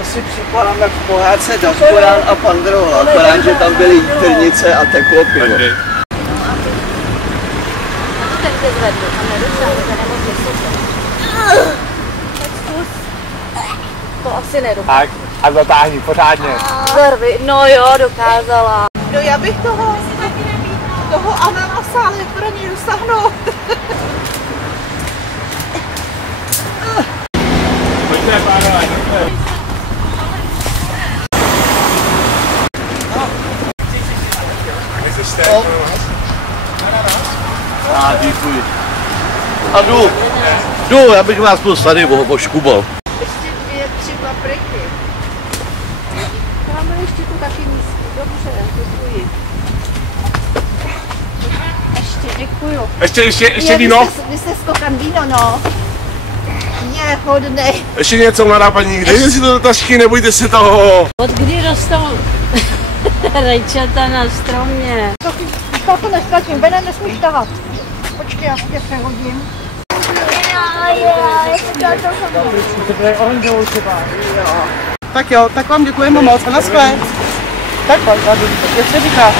To si připadám jak v pohádce Daškoran a Pandrol, akorát, že tam byly jitrnice a teklo pivo. Ten tě zvedl, tam nedošel, to nemoc vysoké. To asi nedokáže. Tak, a zatáhni, pořádně. Zarvi, no jo, dokázala. No já bych toho ananasa, ale pro ní dosáhnout. Pojďte, pánové, A děkuji. A jdu, já bych vás plus tady oškubal. Ještě 2-3 papriky. Máme ještě tu taky nízký, dobře, děkuji. Ještě, děkuju. Ještě víno? Vy jste skokan víno, no. Je hodnej. Ještě něco, mladá paní, dejte si to do tašky, nebojte se toho. Od kdy rostou rajčata na stromě? To nestratím, Bene, nesmíš tahat. Počkej, já tě přehodím. Tak jo, tak vám děkujeme moc a naschle. Tak, jak se říká.